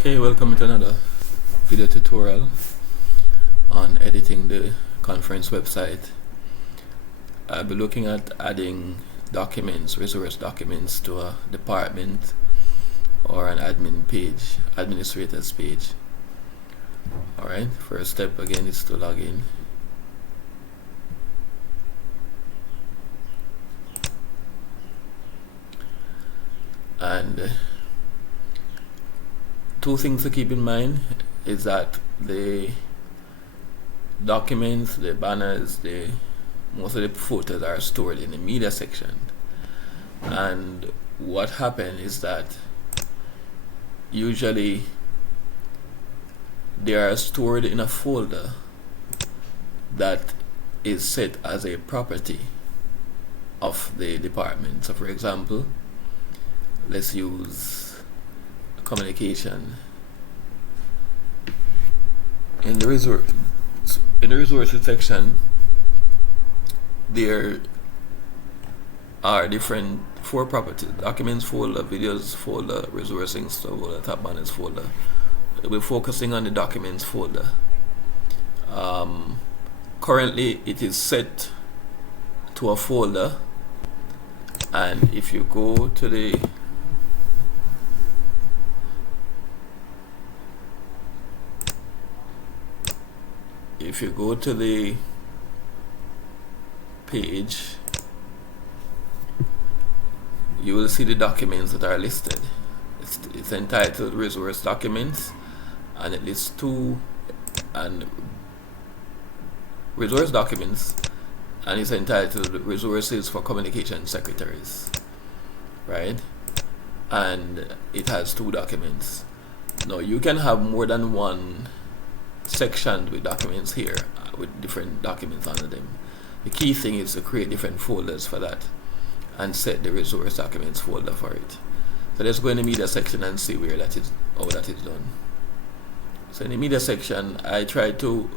Okay, welcome to another video tutorial on editing the conference website. I'll be looking at adding documents, resource documents to a department or an admin page, administrator's page. Alright, first step again is to log in. And two things to keep in mind is that the documents, the banners, most of the photos are stored in the media section. And what happened is that usually they are stored in a folder that is set as a property of the department. So for example, let's use communication. In the resources section, there are different four properties: documents folder, videos folder, resourcing folder, top banners folder. We're focusing on the documents folder. Currently it is set to a folder, and if you go to the page, you will see the documents that are listed. It's entitled resource documents, and it lists resource documents, and it's entitled resources for communication secretaries, right? And it has two documents. Now you can have more than one section with documents here with different documents under them. The key thing is to create different folders for that and set the resource documents folder for it. So let's go in the media section and see how that is done. So in the media section, I try to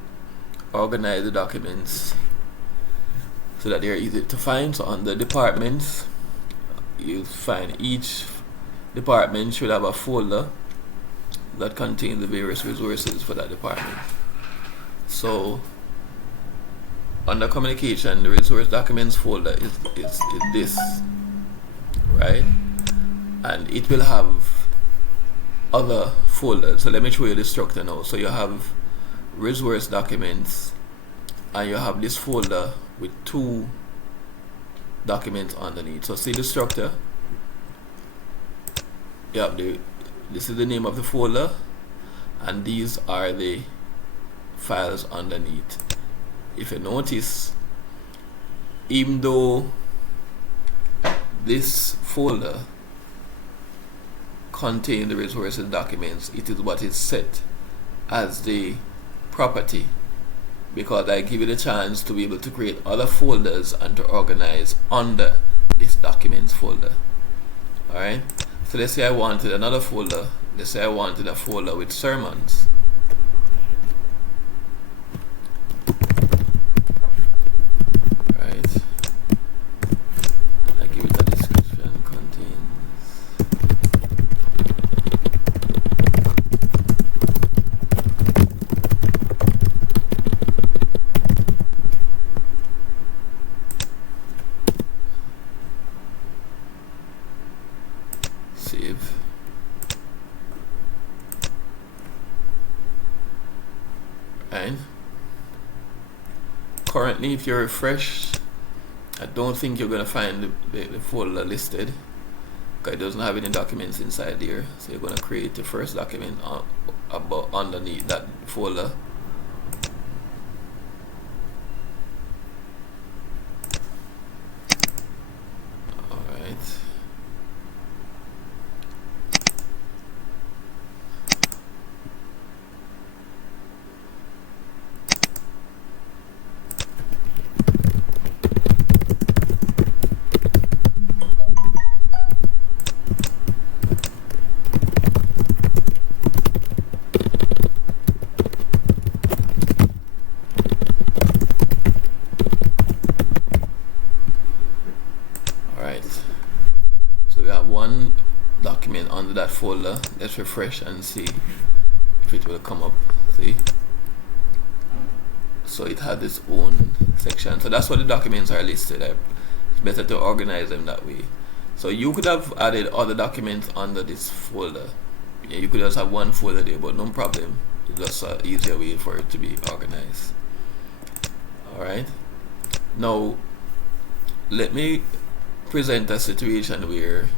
organize the documents so that they're easy to find. So under departments, you find each department should have a folder that contains the various resources for that department. So under communication, the resource documents folder is this, right? And it will have other folders. So let me show you the structure now. So you have resource documents, and you have this folder with two documents underneath. So see the structure. You have this is the name of the folder, and these are the files underneath. If you notice, even though this folder contains the resources documents, it is what is set as the property, because I give you the chance to be able to create other folders and to organize under this documents folder. Alright, so let's say I wanted another folder. Let's say I wanted a folder with sermons. Right, I give it a description, contains. Save. Right. Currently, if you refresh, I don't think you're gonna find the folder listed, because it doesn't have any documents inside there. So you're gonna create the first document underneath that folder. document under that folder. Let's refresh and see if it will come up. See, so it had its own section. So that's what the documents are listed. It's better to organize them that way. So you could have added other documents under this folder. Yeah, you could just have one folder there, but no problem. It's just an easier way for it to be organized. Alright, now let me present a situation where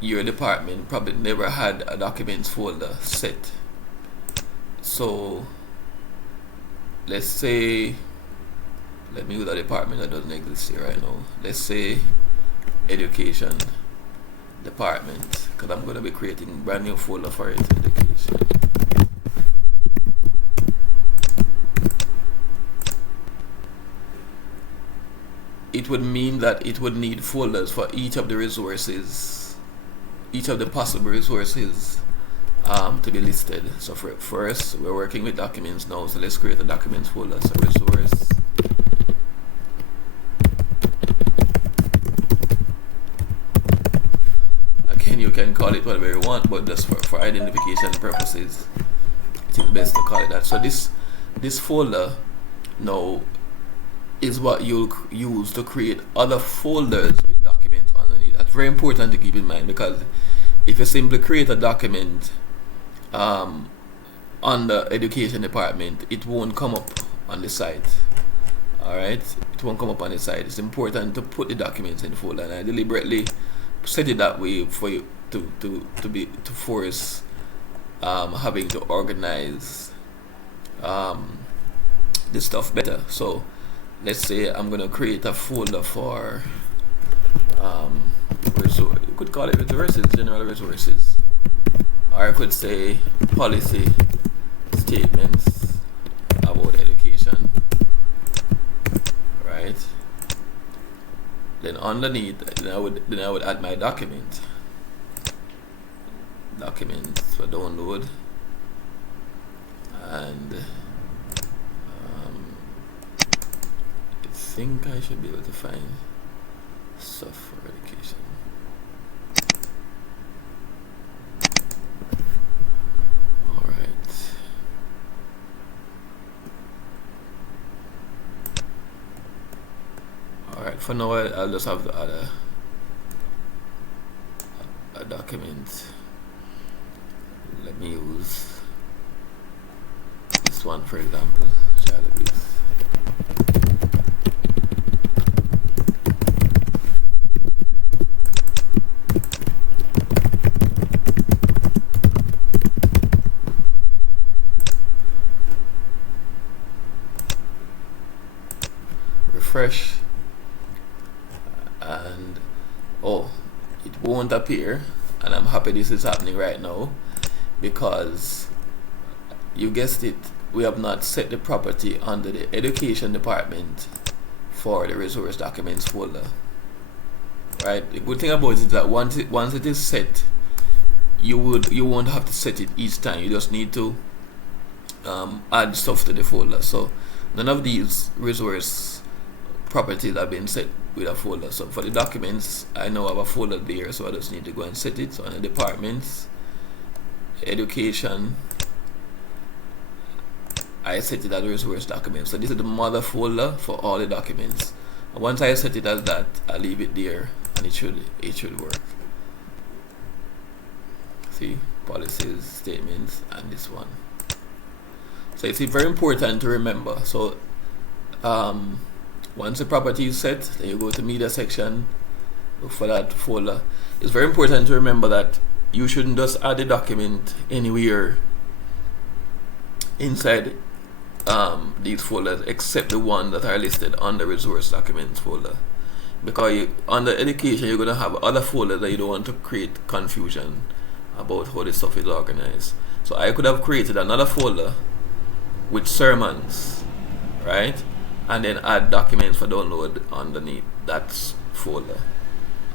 your department probably never had a documents folder set. So let's say, let me use a department that doesn't exist here right now. Let's say education department, because I'm going to be creating a brand new folder for it, education. It would mean that it would need folders for each of the resources, each of the possible resources to be listed. So for first, we're working with documents now, so let's create a documents folder. So resource, again, you can call it whatever you want, but just for identification purposes, it's best to call it that. So this folder now is what you'll use to create other folders with documents underneath. That's very important to keep in mind, because if you simply create a document on the education department, it won't come up on the site. Alright, it won't come up on the site. It's important to put the documents in the folder, and I deliberately set it that way for you to force having to organize this stuff better. So let's say I'm gonna create a folder for resource. You could call it resources, general resources, or I could say policy statements about education, right? Then underneath, then I would add my documents for download, and I think I should be able to find stuff for education. Alright. Alright, for now I'll just have to add a document. Let me use this one for example, child abuse. Refresh, and oh, it won't appear, and I'm happy this is happening right now, because you guessed it, we have not set the property under the education department for the resource documents folder. Right, the good thing about it is that once it is set, you won't have to set it each time. You just need to add stuff to the folder. So none of these resource properties have been set with a folder. So for the documents, I now have a folder there, so I just need to go and set it. So on the departments, education, I set it as resource documents. So this is the mother folder for all the documents. And once I set it as that, I leave it there, and it should work. See, policies, statements, and this one. So it's very important to remember. So once the property is set, then you go to media section, look for that folder. It's very important to remember that you shouldn't just add the document anywhere inside these folders except the ones that are listed on the resource documents folder, because under education you're going to have other folders that you don't want to create confusion about how this stuff is organized. So I could have created another folder with sermons, right, and then add documents for download underneath that folder,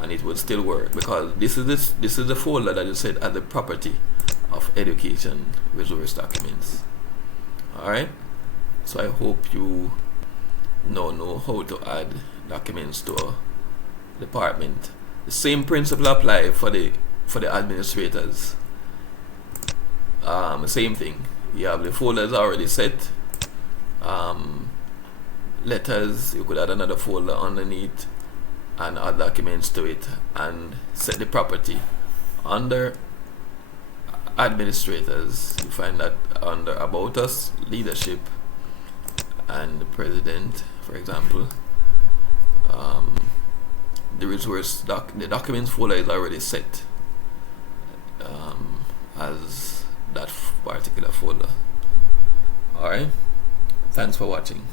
and it would still work, because this is the folder that is set as the property of education resource documents. Alright, so I hope you now know how to add documents to a department. The same principle apply for the for the administrators, same thing. You have the folders already set. Letters, you could add another folder underneath and add documents to it, and set the property. Under administrators, you find that under About Us, Leadership, and the President, for example. The documents folder is already set as that particular folder. Alright, thanks for watching.